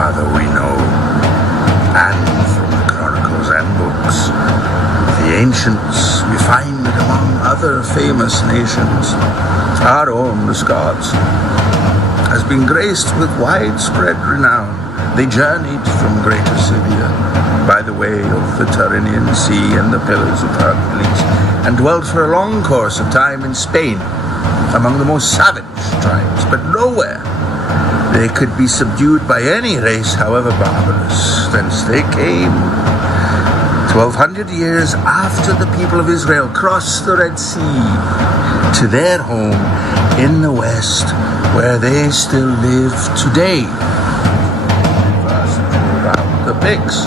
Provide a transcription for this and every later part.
Father we know, and from the chronicles and books of the ancients we find that among other famous nations, our own, the Scots, has been graced with widespread renown. They journeyed from Greater Scythia by the way of the Tyrrhenian Sea and the Pillars of Hercules, and dwelt for a long course of time in Spain, among the most savage tribes, but nowhere they could be subdued by any race, however barbarous. Thence they came, 1,200 years after the people of Israel crossed the Red Sea, to their home in the West, where they still live today. First around the Picts,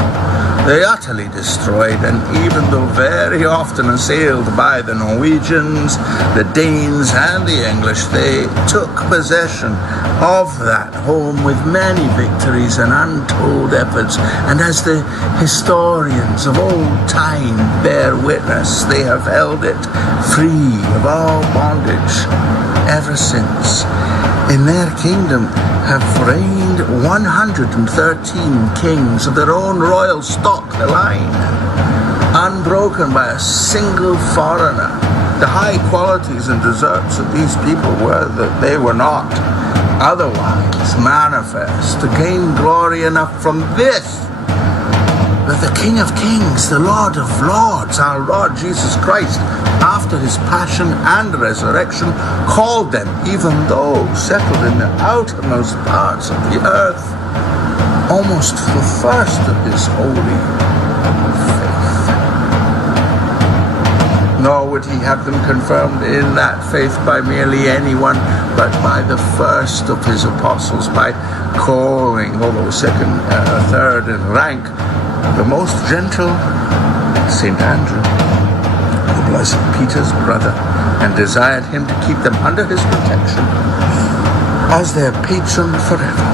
they utterly destroyed, and even though very often assailed by the Norwegians, the Danes, and the English, they took possession of that home with many victories and untold efforts. And as the historians of old time bear witness, they have held it free of all bondage ever since. In their kingdom have reigned 113 kings of their own royal stock, the line, unbroken by a single foreigner. The high qualities and deserts of these people were that they were not otherwise manifest to gain glory enough from this, that the King of Kings, the Lord of Lords, our Lord Jesus Christ, after his passion and resurrection, called them, even though settled in the outermost parts of the earth, almost the first of his holy faith. Nor would he have them confirmed in that faith by merely anyone, but by the first of his apostles, by calling, although third in rank, the most gentle St. Andrew, the blessed Peter's brother, and desired him to keep them under his protection as their patron forever.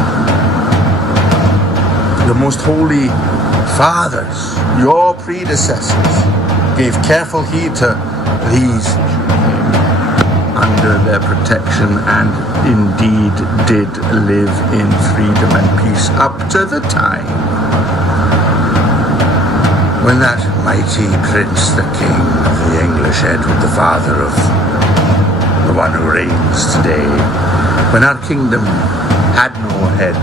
The most holy fathers, your predecessors, gave careful heed to these under their protection, and indeed did live in freedom and peace up to the time when that mighty prince, the king of the English, Edward, the father of the one who reigns today, when our kingdom had no head,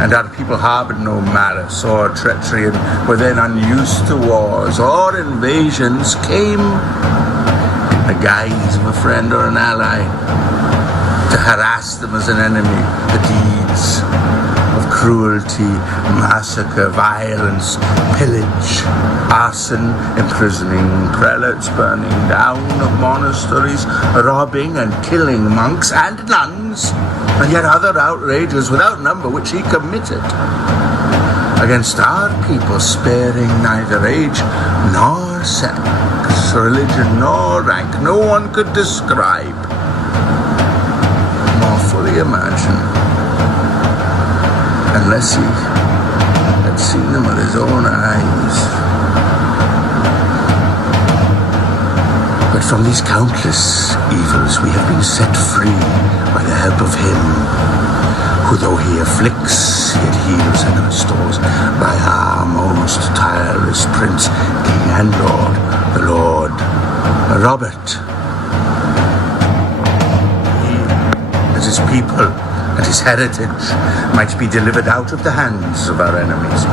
and our people harbored no malice or treachery, and were then unused to wars or invasions, came in the guise of a friend or an ally to harass them as an enemy. The deeds of cruelty, massacre, violence, pillage, arson, imprisoning prelates, burning down of monasteries, robbing and killing monks and nuns, and yet other outrages without number which he committed against our people, sparing neither age nor sex, religion nor rank. No one could describe nor fully imagine, unless he had seen them with his own eyes. But from these countless evils we have been set free by the help of him who, though he afflicts, yet heals and restores, by our most tireless Prince, King and Lord, the Lord Robert. He, as his people and his heritage, might be delivered out of the hands of our enemies,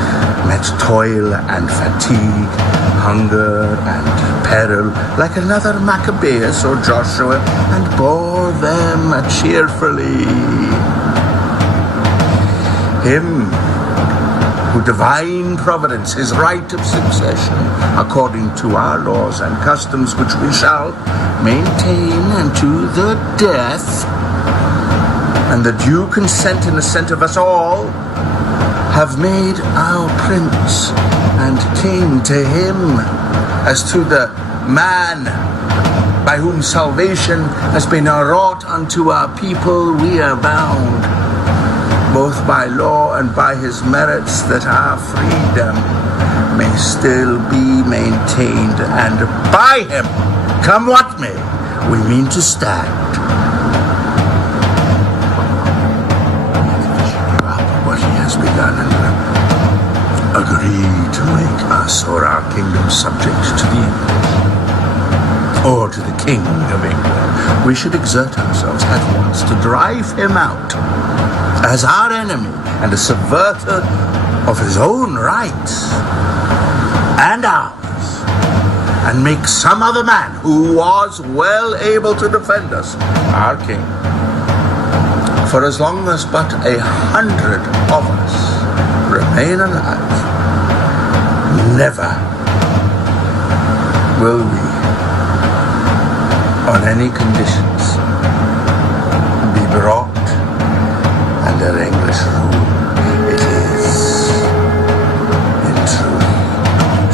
met toil and fatigue, hunger and peril, like another Maccabeus or Joshua, and bore them cheerfully. Him who divine providence, his right of succession, according to our laws and customs, which we shall maintain unto the death, and the due consent and assent of us all, have made our Prince and King. To him, as to the man by whom salvation has been wrought unto our people, we are bound, both by law and by his merits, that our freedom may still be maintained, and by him, come what may, we mean to stand. What he has has begun and agree to make us or our kingdom subject to the English, or to the King of England, we should exert ourselves at once to drive him out as our enemy and a subverter of his own rights and ours, and make some other man who was well able to defend us our king. For as long as but 100 of us remain alive, never will we, on any conditions, be brought under English rule. It is in truth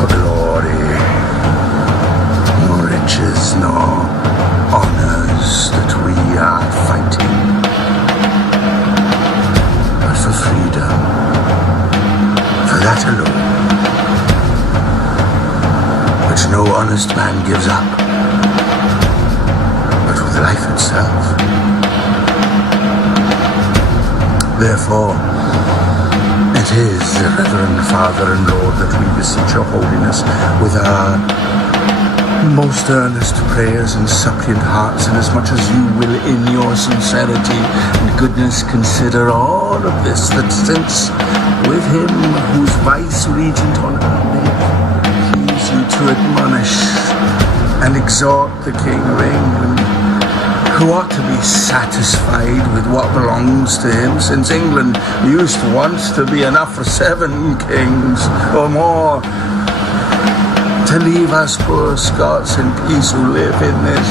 for glory, nor riches, nor honors that we are fighting, but for freedom, for that alone, which no honest man gives up, but with life itself. Therefore, it is, Reverend Father and Lord, that we beseech your holiness with our most earnest prayers and suppliant hearts, inasmuch as you will in your sincerity and goodness consider all of this, that since with him whose vice-regent on earth may please you to admonish and exhort the King of England, who ought to be satisfied with what belongs to him, since England used once to be enough for 7 kings or more, to leave us poor Scots in peace who live in this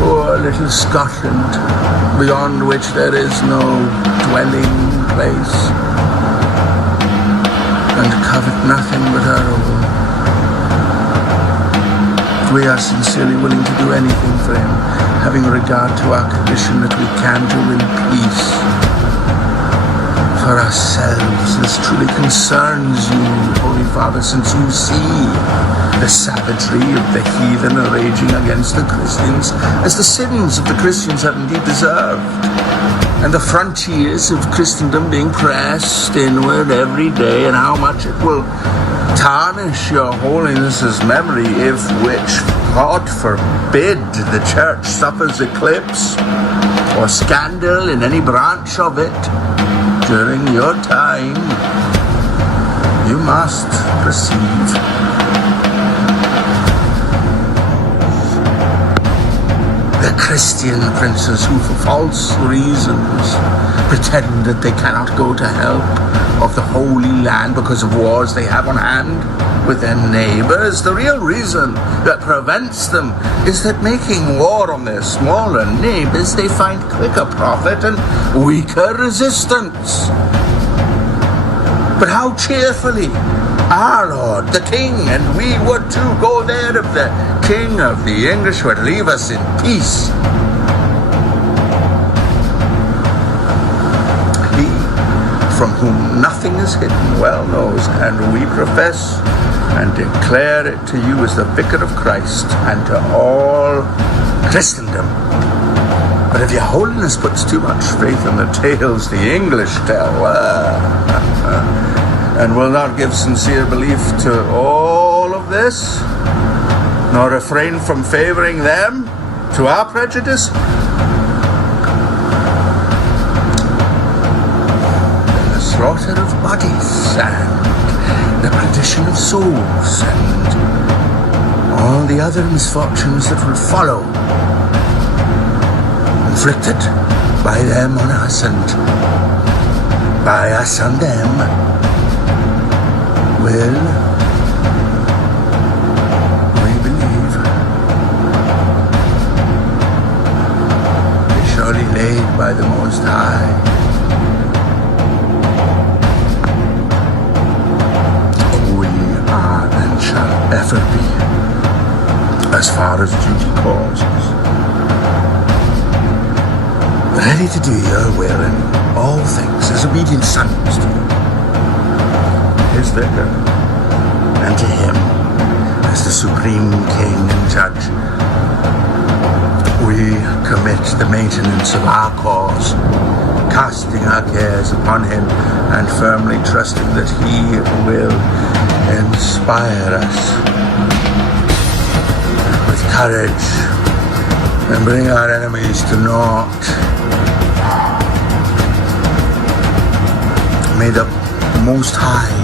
poor little Scotland, beyond which there is no dwelling place, and covet nothing but our own. We are sincerely willing to do anything for him, having regard to our condition, that we can do in peace. For ourselves, this truly concerns you, Holy Father, since you see the savagery of the heathen raging against the Christians, as the sins of the Christians have indeed deserved, and the frontiers of Christendom being pressed inward every day, and how much it will tarnish your holiness's memory, if which, God forbid, the church suffers eclipse or scandal in any branch of it during your time. You must perceive the Christian princes who for false reasons pretend that they cannot go to help of the Holy Land because of wars they have on hand with their neighbors. The real reason that prevents them is that making war on their smaller neighbors, they find quicker profit and weaker resistance. But how cheerfully our Lord, the King, and we would too go there if the King of the English would leave us in peace. From whom nothing is hidden, well knows, and we profess and declare it to you as the Vicar of Christ and to all Christendom. But if your holiness puts too much faith in the tales the English tell, and will not give sincere belief to all of this, nor refrain from favoring them to our prejudice, slaughter of bodies and the perdition of souls and all the other misfortunes that will follow, inflicted by them on us and by us on them, will, we believe, be surely laid by the Most High. Shall ever be, as far as duty calls us, ready to do your will in all things as obedient sons to his vicar, and to him as the supreme king and judge. We we commit the maintenance of our cause, casting our cares upon him and firmly trusting that he will inspire us with courage and bring our enemies to naught. May the Most High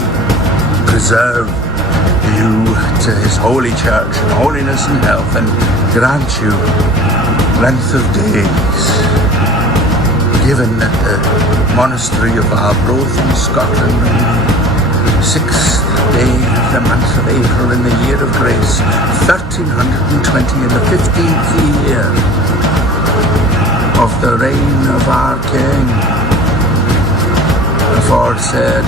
preserve you to his holy church in holiness and health, and grant you length of days, given that the monastery of Arbroath in Scotland, 6th day of the month of April in the year of grace 1320, in the 15th year of the reign of our king aforesaid.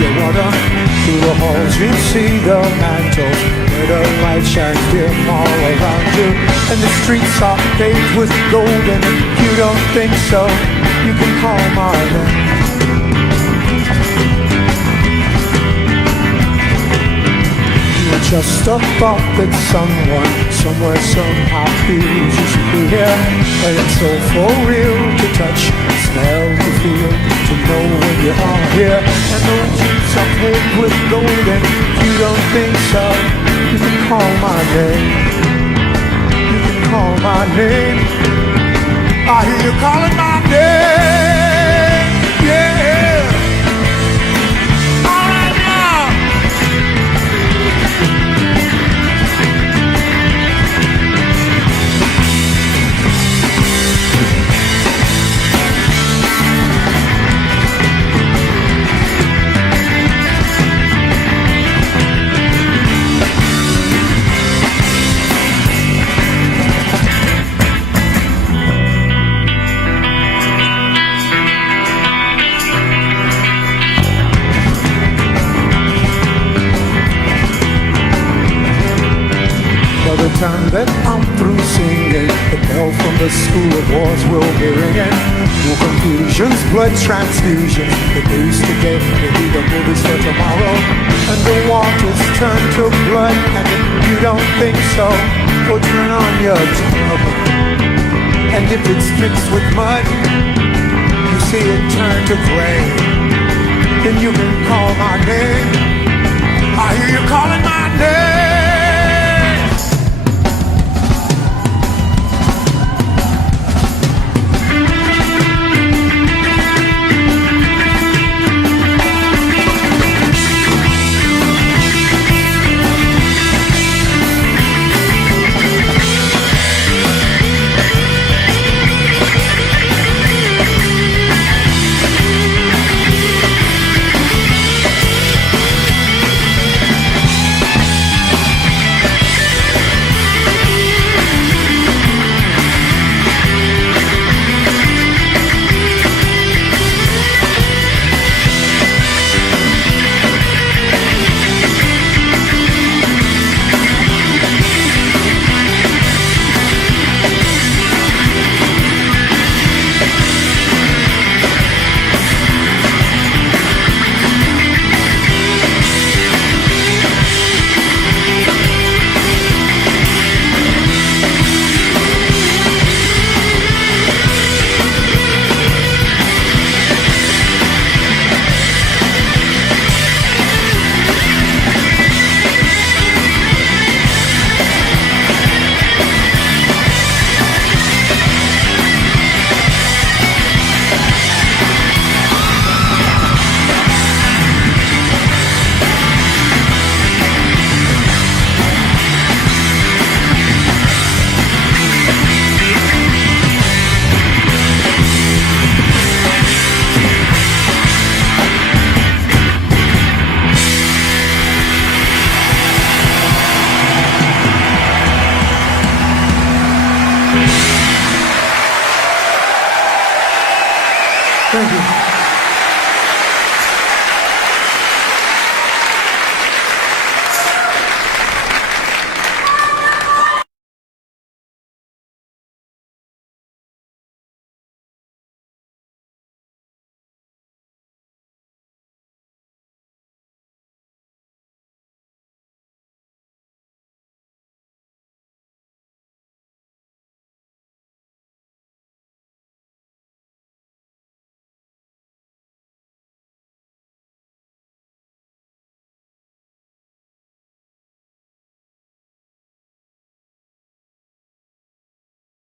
you wander through the halls, you see the mantles where the light shines dim all around you, and the streets are paved with gold. And if you don't think so, you can call my name. Just a thought that someone, somewhere, somehow feels you should be here. And it's so for real to touch, smell, to feel, to know when you are here. And those streets are paved with gold. And if you don't think so, you can call my name. You can call my name. I hear you calling my name. Yeah. All right now. By the time that I'm through singing, the bell from the school of wars will be ringing. No confusions, blood transfusions, the news today, maybe the movies for tomorrow. And the waters turn to blood, and if you don't think so, well, turn on your tub. And if it's mixed with mud, you see it turn to gray, then you can call my name. I hear you calling